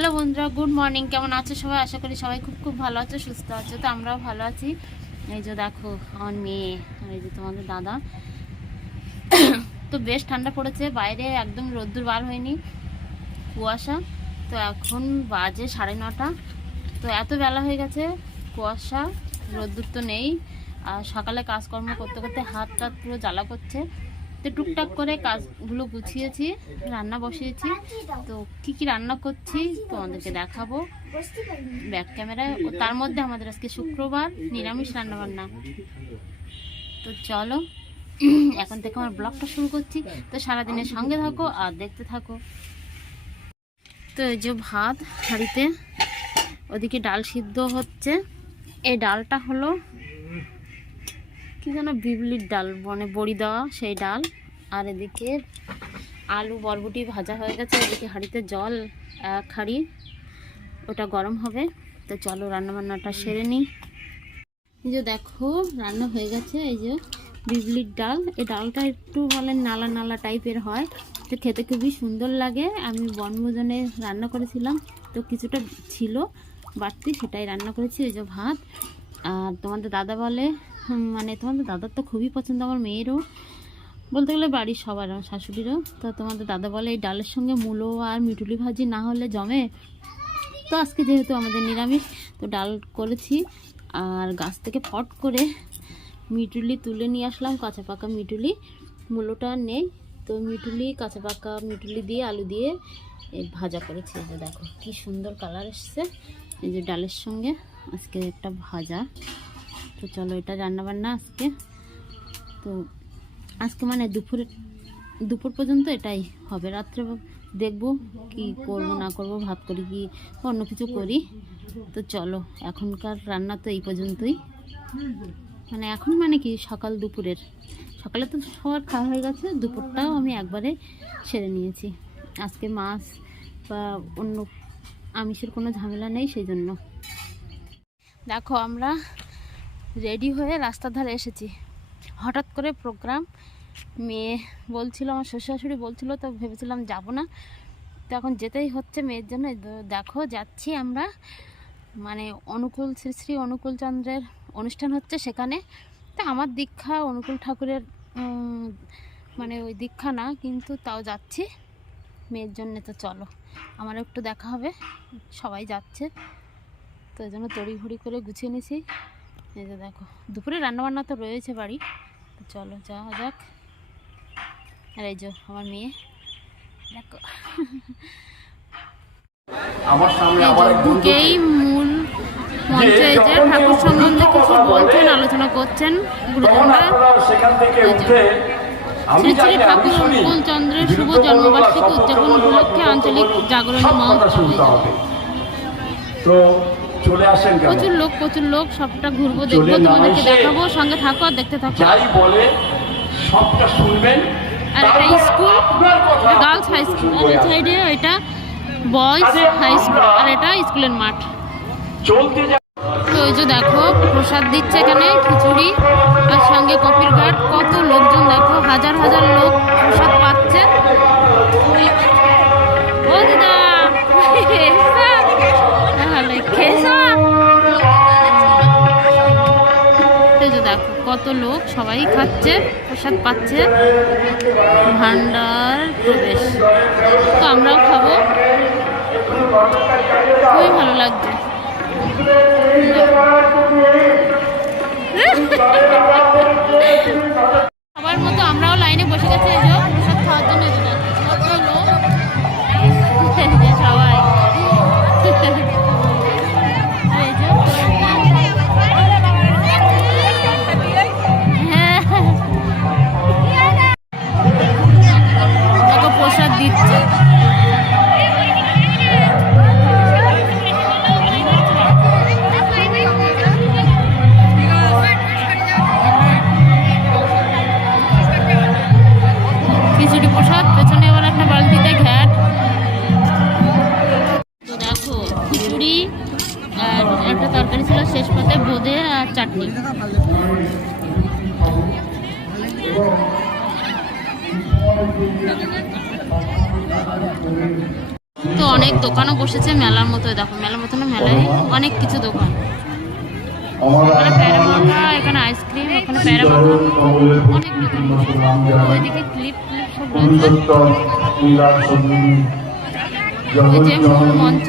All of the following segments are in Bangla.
হ্যালো বন্ধুরা, গুড মর্নিং। কেমন আছো সবাই? আশা করি সবাই খুব খুব ভালো আছো, সুস্থ আছো, তো আমরাও ভালো আছি। এই যে দেখো, আমার মেয়ে আর এই যে তোমাদের দাদা। তো বেশ ঠান্ডা পড়েছে, বাইরে একদম রোদ্দুর বার হয়নি, কুয়াশা। তো এখন বাজে সাড়ে নটা। তো এত বেলা হয়ে গেছে, কুয়াশা, রোদ্দুর তো নেই। আর সকালে কাজকর্ম করতে করতে হাত টাত পুরো জ্বালা করছে। তো টুকটাক করে কাজগুলো গুছিয়েছি, রান্না বসিয়েছি। তো কি কি রান্না করছি তোমাদেরকে দেখাবো। ব্যাক ক্যামেরায় তার মধ্যে আমাদের আজকে শুক্রবার নিরামিষ রান্না বান্না তো চলো, এখন থেকে আমার ব্লগটা শুরু করছি। তো সারাদিনের সঙ্গে থাকো আর দেখতে থাকো। তো এই যে ভাত হাঁড়িতে, ওদিকে ডাল সিদ্ধ হচ্ছে। এই ডালটা হলো কি যেন বিবলির ডাল মানে বড়ি দেওয়া সেই ডাল। আর এদিকে আলু বরবটি ভাজা হয়ে গেছে, এদিকে হাঁড়িতে জল, এক হাঁড়ি। ওটা গরম হবে, তো চলো রান্নাবান্নাটা সেরে নিই। এই যে দেখো, রান্না হয়ে গেছে, এই যে বিবলির ডাল। এই ডালটা একটু বলে নালা নালা টাইপের হয়, তো খেতে খুবই সুন্দর লাগে। আমি বনভোজনে রান্না করেছিলাম, তো কিছুটা ছিল বাড়তি, সেটাই রান্না করেছি ওই যে ভাত। আর তোমাদের দাদা বলে মানে তোমাদের দাদার তো খুবই পছন্দ, আমার মেয়েরও। বলতে গেলে বাড়ির সবার, আমার শাশুড়িরও। তো তোমাদের দাদা বলে এই ডালের সঙ্গে মূলো আর মিটুলি ভাজি না হলে জমে। তো আজকে যেহেতু আমাদের নিরামিষ, তো ডাল করেছি। আর গাছ থেকে ফট করে মিটুলি তুলে নিয়ে আসলাম, কাঁচা পাকা মিটুলি। মূলোটা নেই, তো মিটুলি, কাঁচা পাকা মিটুলি দিয়ে, আলু দিয়ে ভাজা করেছি। যে দেখো, কি সুন্দর কালার এসছে। এই যে ডালের সঙ্গে আজকে একটা ভাজা। তো চলো, এটা রান্না বান্না আজকে। তো আজকে মানে দুপুরে দুপুর পর্যন্ত এটাই হবে। রাত্রে দেখব কি করব, না করব, ভাত করি কি অন্য কিছু করি। তো চলো, এখনকার রান্না তো এই পর্যন্তই। মানে এখন মানে কি, সকাল দুপুরের। সকালে তো সবার খাওয়া হয়ে গেছে, দুপুরটাও আমি একবারে সেরে নিয়েছি। আজকে মাছ বা অন্য আমিষের কোনো ঝামেলা নেই, সেই জন্য। দেখো, আমরা রেডি হয়ে রাস্তার ধারে এসেছি। হঠাৎ করে প্রোগ্রাম, মেয়ে বলছিল, আমার শ্বশুর শাশুড়ি বলছিল, তো ভেবেছিলাম যাব না। তো এখন যেতেই হচ্ছে মেয়ের জন্য। দেখো, যাচ্ছি আমরা। মানে অনুকূল, শ্রী শ্রী অনুকূল চন্দ্রের অনুষ্ঠান হচ্ছে সেখানে। তা আমার দীক্ষা অনুকূল ঠাকুরের মানে ওই দীক্ষা না, কিন্তু তাও যাচ্ছি। মেয়ের জন্য তো চলো, আমার একটু দেখা হবে। সবাই যাচ্ছে। তো এই জন্য তড়িঘড়ি করে গুছিয়ে নিছি। এই যে দেখো দুপুরে রান্নাবান্না তো রয়েছে বাড়ি। তো চলো যাওয়া যাক। আর এই যে আমার মেয়ে দেখো। ঢুকেই মূল মঞ্চে যে ঠাকুর সম্বন্ধে কিছু বলছেন আলোচনা করছেন গুরুজনরা। সেখান থেকে উঠে আমি শ্রী শ্রী ঠাকুর শুনি শুভ জন্মবার্ষিকী উদযাপন উপলক্ষে আঞ্চলিক জাগরণী তো চলে আসেন কেন? প্রচুর লোক প্রচুর লোক সবটা ঘুরবো দেখব তোমাদেরকে দেখাবো সঙ্গে থাকো আর দেখতে থাকো। যাই বলে সবটা শুনবেন। আর এটা স্কুল গার্লস হাই স্কুল আর এই সাইডে এটা বয়েজ হাই স্কুল আর এটা স্কুলের মাঠ। চলতে তো ওই যে দেখো প্রসাদ দিচ্ছে এখানে খিচুড়ি আর সঙ্গে কপির ঘাট কত লোকজন দেখো হাজার হাজার লোক প্রসাদ পাচ্ছে। ও দিদা কত লোক, সবাই খাচ্ছে, প্রসাদ পাচ্ছে। ভান্ডার প্রবেশ। তো আমরাও খাব। খুবই ভালো লাগছে। সবার মতো আমরাও লাইনে বসে গেছি যে প্রসাদ খাওয়ার জন্য খিচুড়ি আর একটা তরকারি ছিল শেষ পাতে বোঁদে আর চাটনি। তো অনেক দোকানও বসেছে মেলার মতো দেখো মেলার মতো না মেলায় অনেক কিছু দোকান। এখানে প্যারামাকা এখানে আইসক্রিম এখানে প্যারামাকা অনেক দোকান ওইদিকে ক্লিপ ক্লিপ সব রয়েছে। মঞ্চ।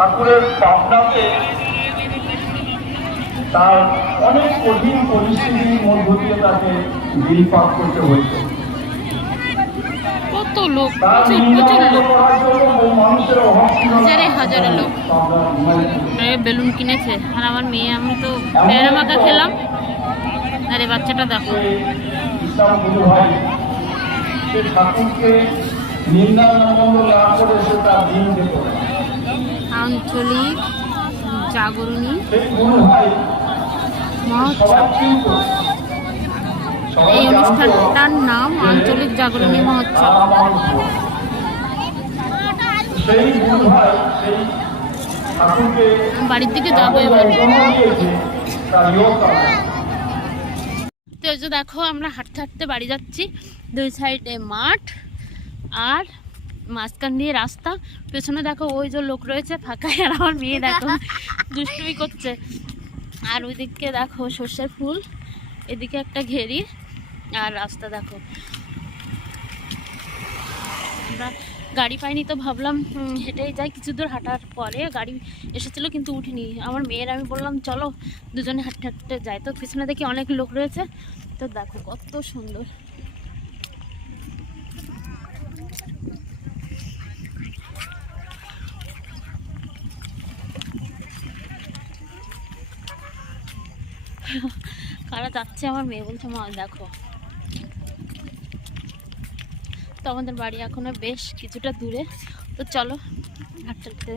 ঠাকুরের পাবনাতে তার অনেক কঠিন পরিস্থিতির মধ্য দিয়ে তাকে বিল করতে হয়েছে। কত লোক প্রচুর প্রচুর লোক। হাজারে হাজারে লোক। বেলুন কিনেছে। আর আমার মেয়ে আমি তো খেলাম। আরে বাচ্চাটা দেখো। ঠাকুরকে নিন্দা না করে সে তার দিন আঞ্চলিক জাগরণী মহোৎসব। এই অনুষ্ঠানটার নাম আঞ্চলিক জাগরণী মহোৎসব। বাড়ির দিকে যাব এবার। তো দেখো, আমরা হাঁটতে হাঁটতে বাড়ি যাচ্ছি। দুই সাইডে মাঠ আর মাঝখান দিয়ে রাস্তা, পেছনে দেখো ওই যে লোক রয়েছে ফাঁকায় আর আমার মেয়ে দেখো দুষ্টুমি করছে। আর ওইদিকে দেখো সর্ষের ফুল, এদিকে একটা ঘেরি, আর রাস্তা দেখো। আমরা গাড়ি পাইনি তো ভাবলাম হেঁটেই যাই। কিছু দূর হাঁটার পরে গাড়ি এসেছিল, কিন্তু উঠিনি। আমার মেয়ের আমি বললাম, চলো দুজনে হাঁটতে হাঁটতে যাই। তো পিছনে দেখি অনেক লোক রয়েছে। তো দেখো কত সুন্দর। কারা যাচ্ছে আমার মেয়ে বলছে, মা, দেখো। তো আমাদের বাড়ি এখনও বেশ কিছুটা দূরে। তো চলো হাঁটতে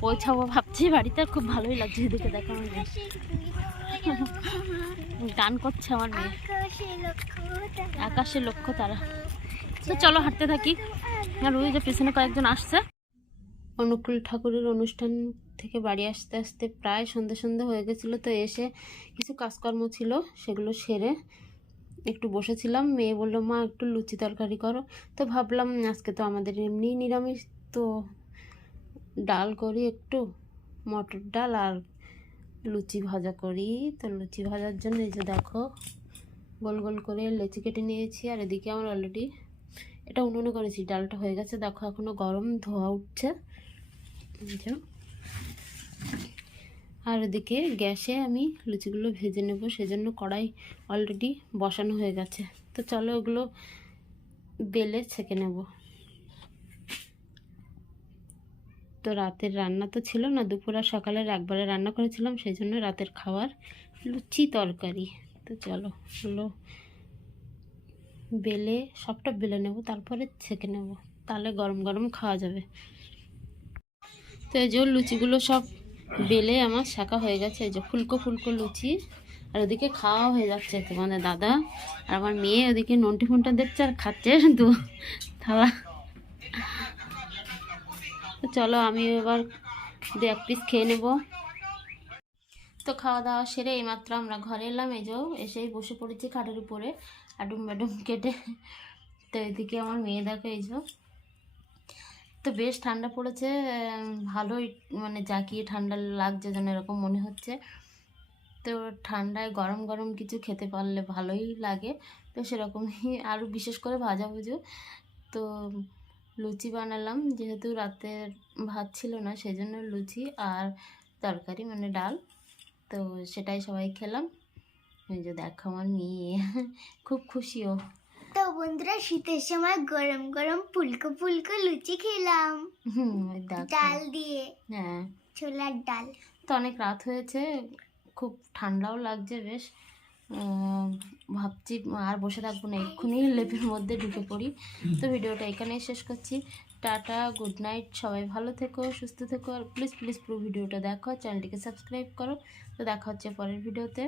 পৌঁছাবো ভাবছি। বাড়িতে খুব ভালোই লাগছে এদিকে, দেখো আমার মেয়ে। গান করছে আমার মেয়ে। আকাশে লক্ষ্য তারা। তো চলো হাঁটতে থাকি। আর ওই যে পিছনে কয়েকজন আসছে। অনুকূল ঠাকুরের অনুষ্ঠান থেকে বাড়ি আসতে আসতে প্রায় সন্ধে সন্ধে হয়ে গেছিল, তো এসে কিছু কাজকর্ম ছিল, সেগুলো সেরে একটু বসেছিলাম। মেয়ে বলল, মা, একটু লুচি তরকারি করো। তো ভাবলাম, আজকে তো আমাদের এমনি নিরামিষ, তো ডাল করি একটু, মটর ডাল আর লুচি ভাজা করি। তো লুচি ভাজার জন্য এই যে দেখো, গোল গোল করে লেচি কেটে নিয়েছি, আর এদিকে আমার অলরেডি এটা উনুনে করেছি, ডালটা হয়ে গেছে। দেখো এখনও গরম, ধোয়া উঠছে। আর ওদিকে গ্যাসে আমি লুচিগুলো ভেজে নেব, সেজন্য কড়াই অলরেডি বসানো হয়ে গেছে। তো চলো ওগুলো বেলে ছেঁকে নেব। তো রাতের রান্না তো ছিল না, দুপুর আর সকালের একবারে রান্না করেছিলাম সেই জন্য রাতের খাবার লুচি তরকারি। তো চলো হলো বেলে সবটা বেলে নেব, তারপরে ছেঁকে নেব। তাহলে গরম গরম খাওয়া যাবে। তো এই যে লুচিগুলো সব বেলে আমার শাঁকা হয়ে গেছে। এই যে ফুলকো ফুলকো লুচি। আর ওদিকে খাওয়া হয়ে যাচ্ছে তোমাদের দাদা আর আমার মেয়ে ওদিকে নন্টি ফোনটা দেখছে আর খাচ্ছে দু থালা। চলো আমি এবার দু এক পিস খেয়ে নেব। তো খাওয়া দাওয়া সেরে এইমাত্র আমরা ঘরে এলাম। এই যে এসেই বসে পড়েছি খাটের উপরে। আর আডুম বাডুম কেটে। তো এদিকে আমার মেয়ে দেখো এই যে তো বেশ ঠান্ডা পড়েছে ভালোই মানে জাকিয়ে ঠান্ডা লাগছে যেন এরকম মনে হচ্ছে। তো ঠান্ডায় গরম গরম কিছু খেতে পারলে ভালোই লাগে। তো সেরকমই আরও বিশেষ করে ভাজা ভুজু। তো লুচি বানালাম, যেহেতু রাতে ভাত ছিল না সেই জন্য লুচি আর তরকারি মানে ডাল। তো সেটাই সবাই খেলাম। যে দেখো আমার মেয়ে, খুব খুশিও। তো বন্ধুরা শীতের সময় গরম গরম ফুলকো ফুলকো লুচি খেলাম। ডাল দিয়ে। হ্যাঁ। ছোলার ডাল। তো অনেক রাত হয়েছে খুব ঠান্ডাও লাগছে বেশ। ভাবছি আর বসে থাকব না এক্ষুনি লেপের মধ্যে ঢুকে পড়ি। তো ভিডিওটা এখানেই শেষ করছি। টাটা গুড নাইট সবাই ভালো থেকো সুস্থ থেকো। আর প্লিজ প্লিজ পুরো ভিডিওটা দেখো চ্যানেলটিকে সাবস্ক্রাইব করো। তো দেখা হচ্ছে পরের ভিডিওতে।